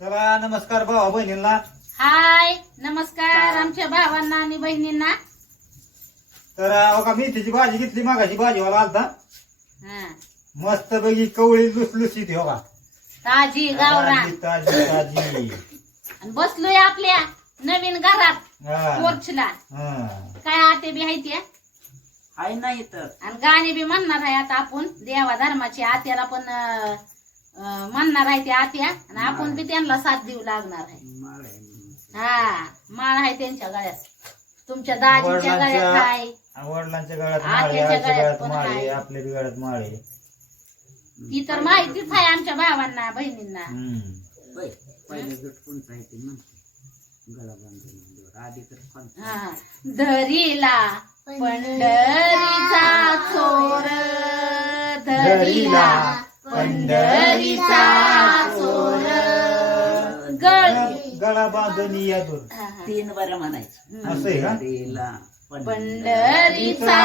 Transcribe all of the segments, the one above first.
चला नमस्कार भावा बहिणींना. हाय नमस्कार आमच्या भावांना आणि बहिणींना. तर बघा मेथीची भाजी घेतली, मागाची भाजीवाला आलता. हा, मस्त पैकी कवळी लुसलुसीत हो का, ताजी गावरान. ताजी ताजी. आणि बसलोय आपल्या नवीन घरात हा, पोर्चला. हा. काय आते बी आहेत या हाय नाही तर आणि गाणी बी म्हणणार आहे आता आपण देवा धर्माची. आत्याला पण म्हणणार आहे ते आत्या आणि आपण बी त्यांना साथ देऊ लागणार आहे. माळ आहे म्हणून. हा, माळ आहे त्यांच्या गळ्यात, तुमच्या दाजीच्या गळ्यात आहे, वडिलांच्या गळ्यात माळे, आत्याच्या आईच्या गळ्यात गळ्यात पण माळे, आहे. आपल्या बी गळ्यात माळे. ती तर माहितीच आहे आमच्या भावांना बहिणींना. होय, पहिले झटकूनच आहे ते म्हणते गळा बांधून देवर. आधी तर कोण- हा, धरीला पंढरीचा चोर, धरीला पंढरीचा चोर, गळा बांधून या दूर. तीन बरं म्हणायचं. असं आहे का? तिला पंढरीचा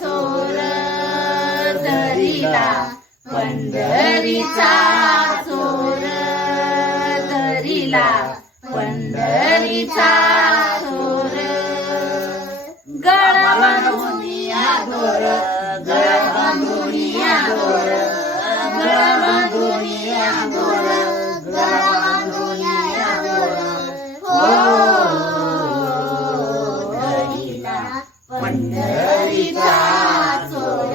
चोर, धरीला पंढरीचा चोर, धरीला पंढरीचा चोर, गळा बांधून या दोर, गळा बांधून या दोर, गळा बांधून या दोर, गळा बांधून या दोर. धरीला पंढरीचा चोर,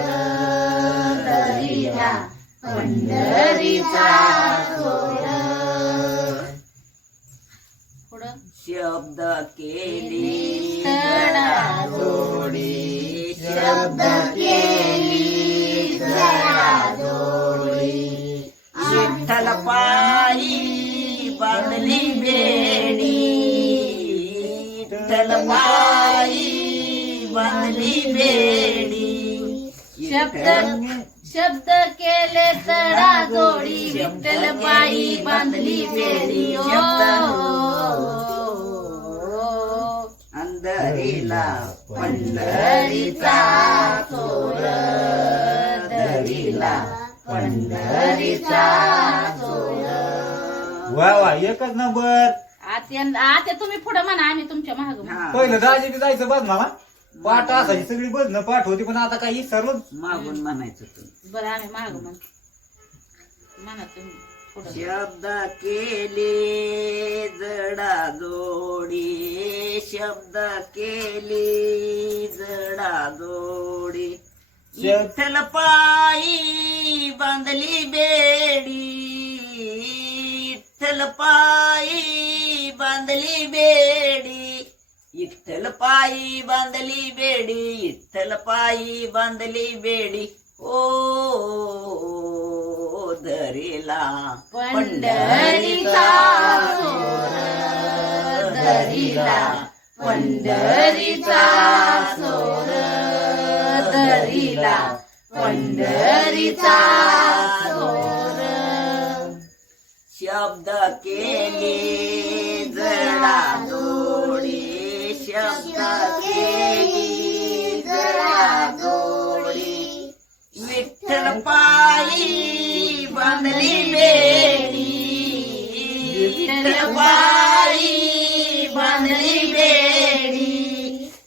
धरीला पंढरीचा चोर. पुढं शब्द केली जोडी, शब्द केली जोडी, विठ्ठल पायी बांधली बेडी, विठ्ठल पायी बांधली बेडी. शब्द केले तडा जोडी, विठ्ठल पायी बांधली बेडी. अंधरीला पंढरीचा चोर, धरीला पंढरीचा चोर. वा वा, एकच नंबर. आत्या तुम्ही पुढे म्हणा, आम्ही तुमच्या माग. हा. पहिलं दाजी बी जायचं बघ मला, पाठ असायची सगळी बजणं पाठ होती, पण आता काही सरळ मागून म्हणायचं तू. बरं आम्ही माग म्हणा तुम्ही पुढं. शब्द केली जडा जोडी, शब्द केली जडा जोडी, विठ्ठल पायी बांधली बेडी, विठ्ठल पायी बांधली बेडी, विठ्ठल पायी बांधली बेडी, विठ्ठल पायी बांधली बेडी. ओ धरीला पंढरीचा चोर, धरीला पंढरीचा चोर, धरीला पंढरीचा चोर. शब्द केली जडा जोडी, शब्द केली जडा जोडी, विठ्ठल पायी बांधली बेडी, विठ्ठल पायी बांधली बेडी.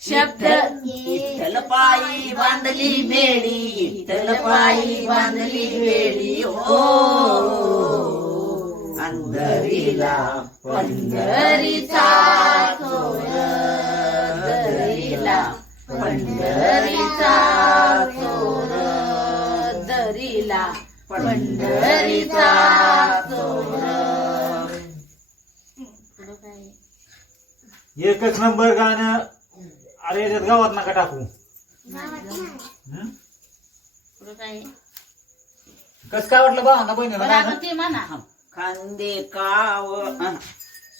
शब्द विठ्ठल पायी बांधली बेडी, विठ्ठल पायी बांधली बेडी. ओ अंधरीला पंढरीचा चोर, धरीला पंढरीचा चोर, धरीला पंढरीचा चोर. एकच नंबर गाणं. अरे याच्यात गावात नका टाकू. हं? पुढं काय कसं काय वाटलं भावांना बहिणीला गाणं? बरोबर ते म्हणा. खांदे काव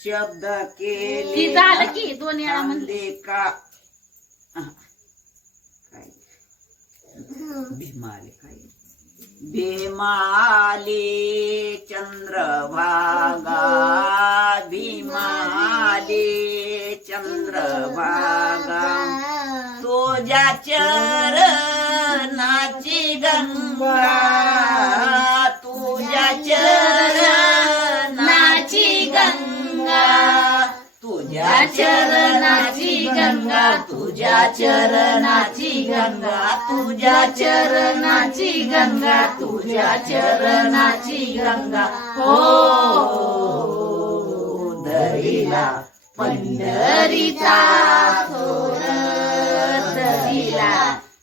शब्द ती केले झालं की 2 वेळा म्हणले. खांदे का काय भीमाले काय भीमाले चंद्रभागा, भीमाले चंद्रभागा, तुझ्या चरणाची गंगा, तुझ्या चरणाची तुझ्या चरणाची गंगा तुझ्या चरणाची गंगा तुझ्या चरणाची गंगा तुझ्या चरणाची गंगा हो धरिला पंढरीचा थोर धरिला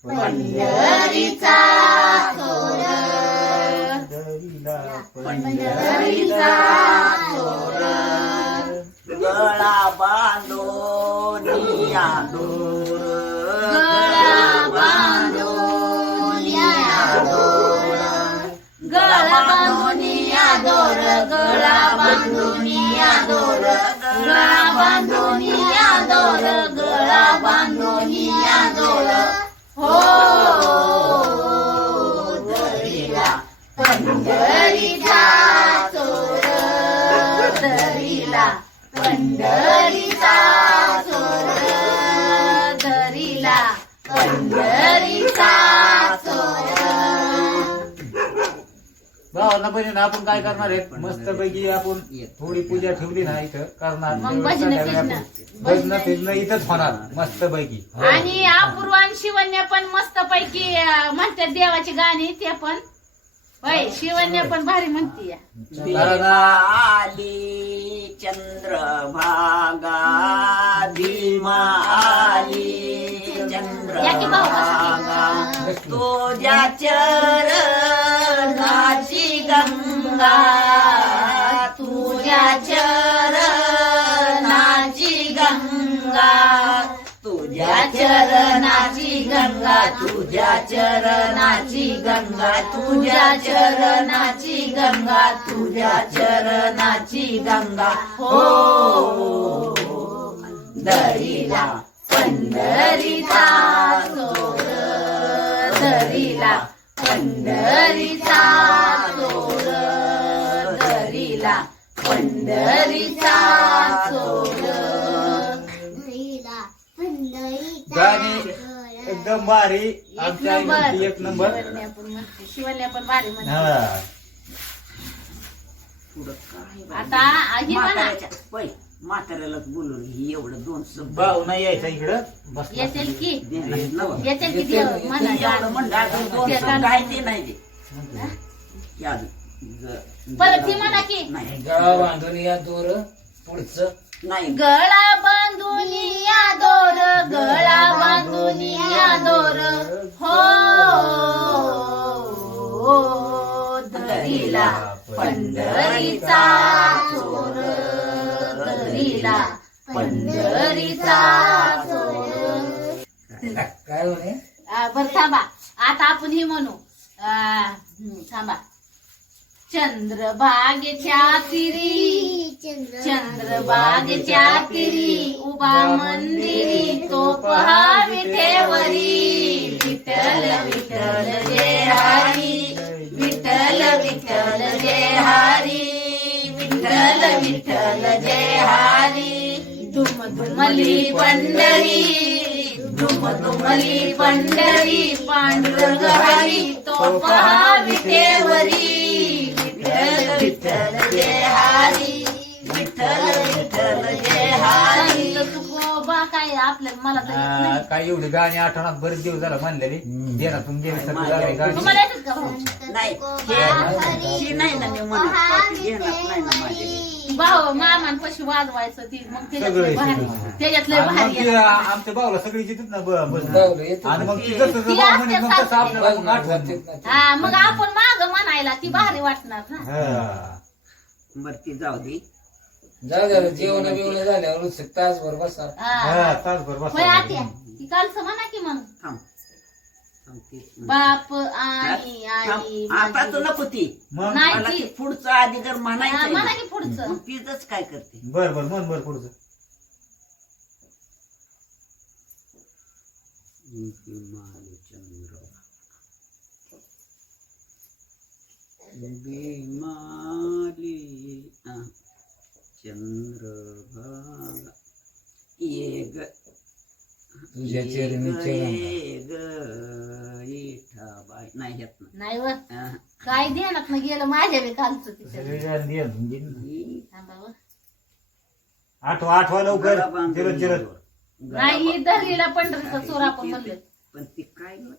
पंढरीचा थोर पंढरीचा थोर गळा बांधोनिया दोर गळा बांधोनिया दोर गळा बांधोनिया दोर गळा बांधोनिया दोर गळा बांधोनिया दोर गळा बांधोनिया दोर हो धरिला पंढरीचा चोर धरिला पंढरीचा चोर धरिला पंढरीचा चोर भावांना बहिणींना आपण काय करणार आहे मस्त पैकी आपण थोडी पूजा ठेवली ना इथं करणार मग भजनं फिरणं. भजन फिरणं इथंच होणार मस्त पैकी आणि अपूर्व आणि शिवन्या पण मस्त पैकी म्हणतात देवाची गाणी ते पण होय शिवन्या पण भारी म्हणतीय कारण आली चंद्रभागा भीमा आली या की भाऊ चंद्रभागा तुझ्या चरणाची गंगा तुझ्या चरणाची गंगा तुझ्या चरणाची गंगा तुझ्या चरणाची गंगा तुझ्या चरणाची गंगा तुझ्या चरणाची गंगा हो धरिला पंढरीचा चोर धरिला पंढरीचा चोर धरिला पंढरीचा चोर गाणी एकदम भारी आमच्या आई म्हणते एक नंबर शिवन्या पण भारी म्हणते हा आता ही म्हणा म्हाताऱ्यालाच बोलून ही एवढं दोन शब्द भाऊ नाही यायचा इकडं बस येतील की नवं. येतील की देव म्हणा एवढं म्हणलं आता दोन शब्द आहे ते नाही ते याद परत ही म्हणा की नाही गळा बांधून या दोर पुढचं नाही गळा बांधून या दोर गळा बांधून या दोर हो धरिला पंढरीचा चोर धरिला पंढरीचा चोर काय म्हणे बर थांबा आता आपण हे म्हणू थांबा चंद्रभागेच्या तिरी चंद्रभागेच्या तिरी उभा मंदिरी तो पहा विठेवरी विठ्ठल विठ्ठल जय हरी विठ्ठल विठ्ठल जय हरी विठ्ठल विठ्ठल जय हरी दुम दुमली पंढरी दुम दुमली पंढरी पांडुरंग हरी तो पहा विठेवरी विठ्ठल विठ्ठल जय हरी विठ्ठल विठ्ठल जय हरी तुकोबा काय आपल्याला मला तर येत नाही. काय एवढी गाणी आठवणात बरेच दिवस झाला म्हणलेली देण्यातून गेली सगळी झाली गाणी तुम्हाला येतात का भाऊ? नाही हे नाही ना मी म्हणत घेणार नाही ना माझे भाऊ मामांपाशी वाजवायचं ती मग त्याच्यातलं सगळं भारी सगळं. त्याच्यातलं आणि मग भारी ती येतं. आमच्या भाऊला सगळी येतात ना बस भाऊला येतं. आणि मग ती जसं जसं ती भाऊ म्हणे मग असते तसं आपल्याला मग आठवत नाही. हा मग आपण माग म्हणायला ती भारी वाटणार ना हा. बर ती जाऊ दे जाऊ द्या जेवण बिवणं झाल्यावर नुसतं तासभर बसा हा. हा, तासभर होय बसायला. आत्या ती कालचं म्हणा की मग थांब थांब ती. बाप आणि आई थांब. आता तर नको ती मग नाही मला ती ती पुढचं आधी जर हा, म्हणायचं म्हणा की पुढचं मग तीच काय करते बर बर मन बर पुढचं बिमाली चंद्रभागा ये ग तुझ्या चरणी ये ग इठाबाई नाही येत नाही व ना काय ध्यानात गेलं माझ्या बी कालचं तिचं सगळी गाणी द्या. थांबा व. आठवा लवकर गळा बांधून जिरत या जिरत दोर. गळा नाही दरीला पंढरीचा चोर आपण म्हणलं पण ती काय ग?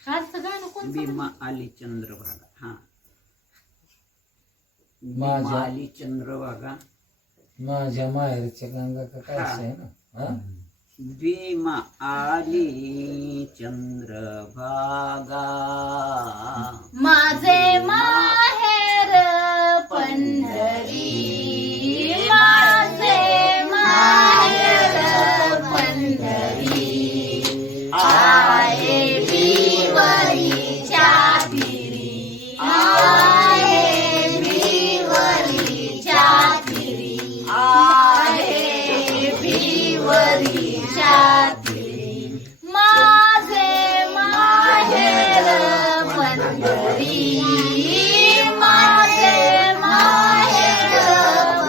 खालचं गाणं कोणतं? भीमा आली चंद्रभागा. हा माझ्या- भीमा आली चंद्रभागा. माझ्या माहेरच्या गंगा का काय असं आहे ना हा? भीमा आली चंद्रभागा. माझे माहेर पंढरी, माझे माहेर पंढरी, आहे भिवरीच्या तिरी, आहे भिवरीच्या तिरी, आहे भिवरीच्या तिरी, माझे माहेर पंढरी, माझे माहेर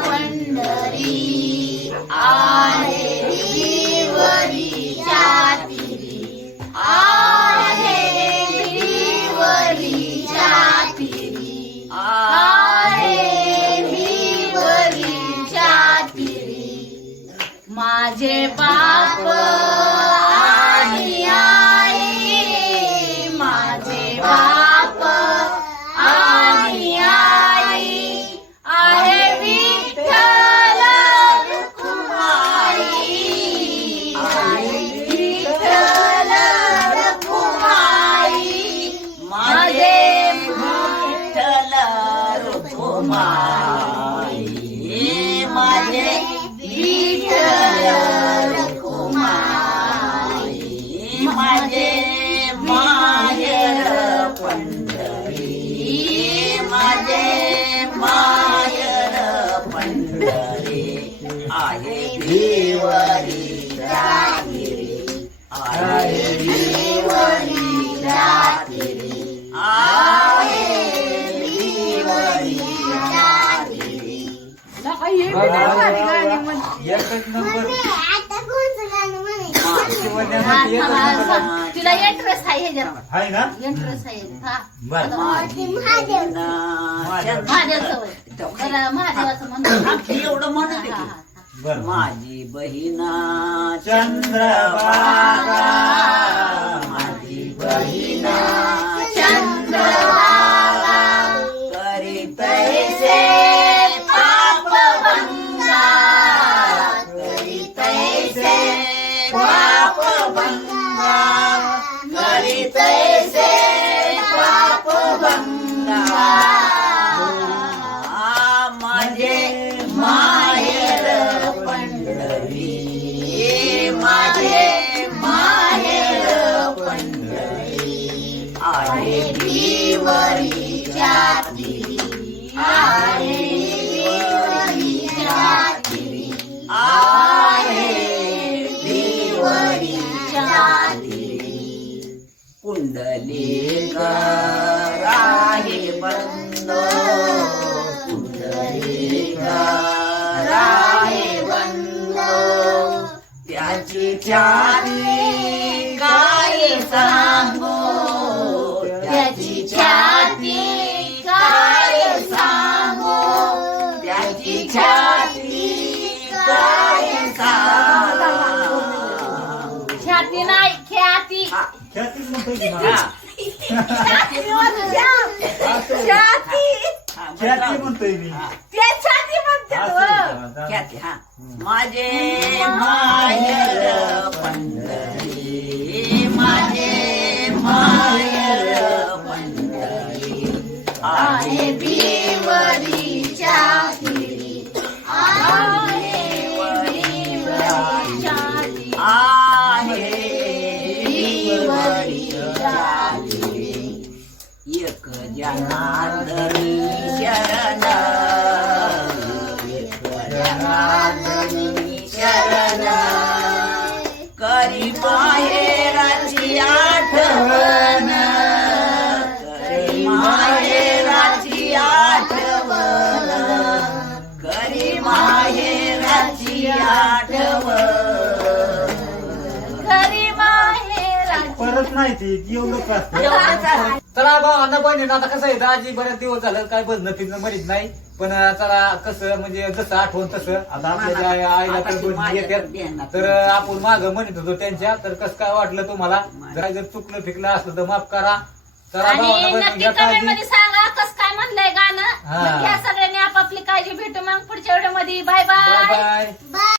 पंढरी, आहे भिवरीच्या तिरी, आहे भिवरीच्या तिरी, आहे भिवरीच्या तिरी, माझे बाप आणि आई, माझे बाप आणि आई, आहे विठ्ठल रखुमाई, आहे विठ्ठल रखुमाई, माझे विठ्ठल रखुमाई, माझे विठ्ठल रखुमाई, माझे माहेर पंढरी, माझे माहेर पंढरी, आहे भिवरीच्या तिरी, आहे भिवरीच्या तिरी, आहे भिवरीच्या तिरी. एकच नंबर तिला इंटरेस्ट आहे ह्याच्यात, आहे ना इंटरेस्ट आहे हा. बर महादेवाचं होय. बरं, महादेवाचं म्हणतो. एवढं म्हणत आहे हा, की. हा, बर माझी बहिणा चंद्रभागा, माझी बहिणा चंद्रभागा, करीत तैसे पापभंगा, करीत तैसे पापभंगा, करीत तैसे पापभंगा, माझे माहेर पंढरी, माझे माहेर पंढरी, आहे भिवरीच्या तिरी, आहे भिवरीच्या तिरी, आहे भिवरीच्या तिरी, कुंडलिक राही बंद, कुंडलिक राही बंद, त्याची छाती काय सांगू, त्याची छाती काय सांगू, त्याची छाती काय सांगू. छाती नाही ख्याती, ख्यातीच म्हणतोय की मला. छाती छाती ख्याती म्हणतोय मी ते छाती म्हणते असं तो. आहे का? ख्याती, हा. माझे माहेर पंढरी, माझे माहेर पंढरी, आहे भिवरीच्या तिरी, आहे भिवरीच्या तिरी, आहे भिवरीच्या तिरी, एक जनार्दनी शरण, एक जनार्दनी शरण, करी माहेराची आठवण, करी माहेराची आठवण, करी माहेराची आठवण. खरी माहेराची. परत नाही ते एवढं का एवढंच आहे. चला भाऊ अण्णा बहिणी आता कसं आहे आजी बरेच दिवस झालं काय बसणं फिरणं मरीत नाही पण चला कसं म्हणजे जसं आठवण तसं आता आपल्या ज्या आईला तर गोष्टी येतात तर आपण माग म्हणत होतो त्यांच्या तर कसं काय वाटलं तुम्हाला जरा जर चुकलं फिकलं असलं तर माफ करा. चला भावांनो, आणि बहिणींनो, नक्की घ्या कमेंट काळजी. मध्ये सांगा कसं काय म्हणलंय गाणं. हा. मग घ्या सगळ्यांनी आपापली काळजी. भेटू मग पुढच्या व्हिडिओ मध्ये. Bye bye bye. बाय.